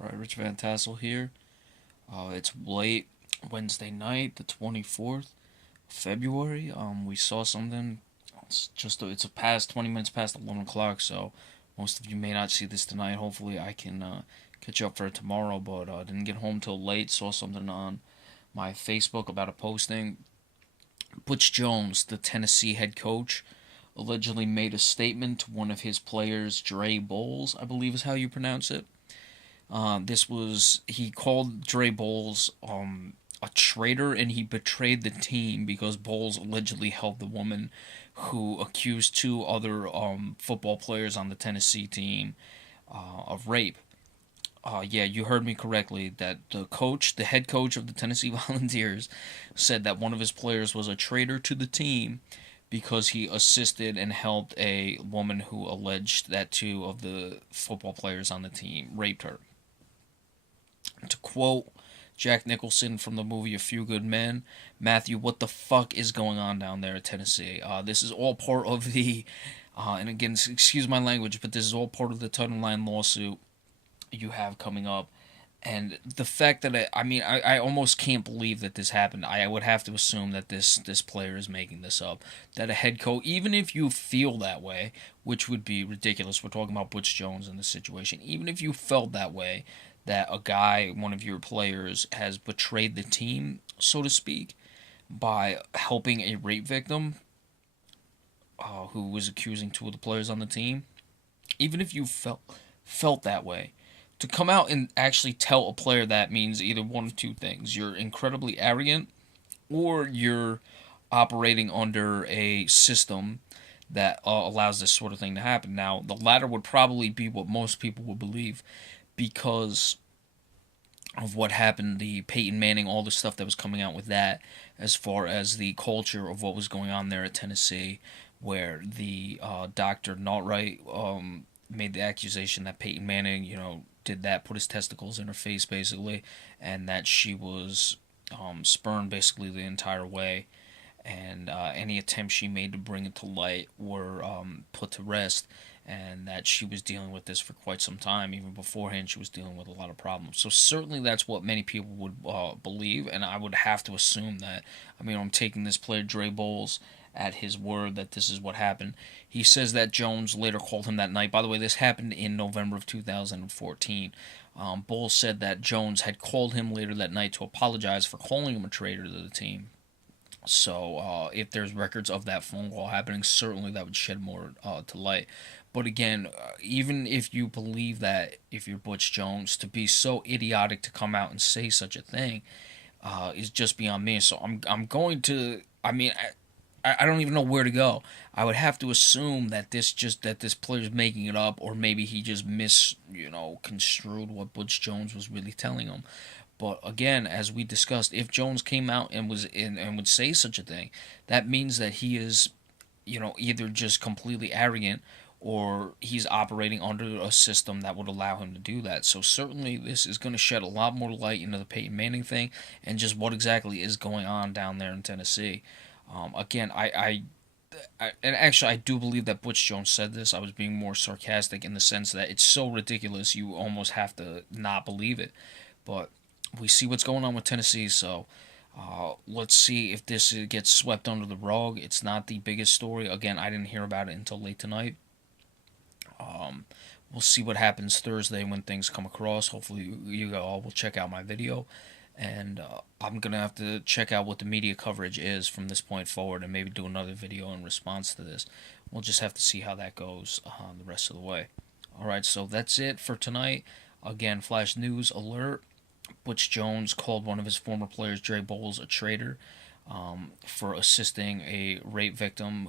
Alright, Rich Van Tassel here. It's late Wednesday night, the 24th February. We saw something. It's a past 20 minutes past 11 o'clock, so most of you may not see this tonight. Hopefully, I can catch up for it tomorrow, but didn't get home till late. Saw something on my Facebook about a posting. Butch Jones, the Tennessee head coach, allegedly made a statement to one of his players, Drae Bowles, I believe is how you pronounce it. He called Drae Bowles a traitor, and he betrayed the team because Bowles allegedly helped the woman who accused two other football players on the Tennessee team of rape. Yeah, you heard me correctly. That the head coach of the Tennessee Volunteers, said that one of his players was a traitor to the team because he assisted and helped a woman who alleged that two of the football players on the team raped her. To quote Jack Nicholson from the movie A Few Good Men, Matthew, what the fuck is going on down there in Tennessee? This is all part of and again, excuse my language, but this is all part of the Title IX lawsuit you have coming up. And the fact that I almost can't believe that this happened. I would have to assume that this player is making this up. That a head coach, even if you feel that way, which would be ridiculous. We're talking about Butch Jones in this situation. Even if you felt that way, that a guy, one of your players, has betrayed the team, so to speak, by helping a rape victim who was accusing two of the players on the team. Even if you felt that way, to come out and actually tell a player that means either one of two things: you're incredibly arrogant, or you're operating under a system that allows this sort of thing to happen. Now, the latter would probably be what most people would believe, because of what happened, the Peyton Manning, all the stuff that was coming out with that, as far as the culture of what was going on there at Tennessee, where the Dr. Naughtright made the accusation that Peyton Manning, did that, put his testicles in her face, basically, and that she was spurned basically the entire way, and any attempts she made to bring it to light were put to rest, and that she was dealing with this for quite some time. Even beforehand, she was dealing with a lot of problems. So certainly that's what many people would believe, and I would have to assume that. I'm taking this player, Drae Bowles, at his word that this is what happened. He says that Jones later called him that night. By the way, this happened in November of 2014. Bowles said that Jones had called him later that night to apologize for calling him a traitor to the team. So if there's records of that phone call happening, certainly that would shed more to light. But again, even if you believe that, if you're Butch Jones, to be so idiotic to come out and say such a thing is just beyond me. So I'm going to. I don't even know where to go. I would have to assume that this player's making it up, or maybe he just construed what Butch Jones was really telling him. But again, as we discussed, if Jones came out and would say such a thing, that means that he is, either just completely arrogant, or he's operating under a system that would allow him to do that. So certainly this is going to shed a lot more light into the Peyton Manning thing and just what exactly is going on down there in Tennessee. Again, and actually I do believe that Butch Jones said this. I was being more sarcastic in the sense that it's so ridiculous you almost have to not believe it. But we see what's going on with Tennessee, so let's see if this gets swept under the rug. It's not the biggest story. Again, I didn't hear about it until late tonight. Um, we'll see what happens Thursday when things come across. Hopefully, you all will check out my video, and I'm gonna have to check out what the media coverage is from this point forward, and maybe do another video in response to this. We'll just have to see how that goes the rest of the way. All right, so that's it for tonight. Again, flash news alert: Butch Jones called one of his former players, Drae Bowles, a traitor for assisting a rape victim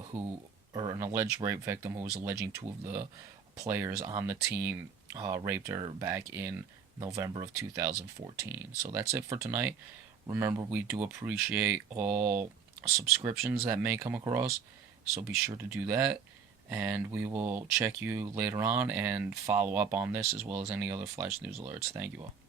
or an alleged rape victim who was alleging two of the players on the team raped her back in November of 2014. So that's it for tonight. Remember, we do appreciate all subscriptions that may come across, so be sure to do that. And we will check you later on and follow up on this as well as any other flash news alerts. Thank you all.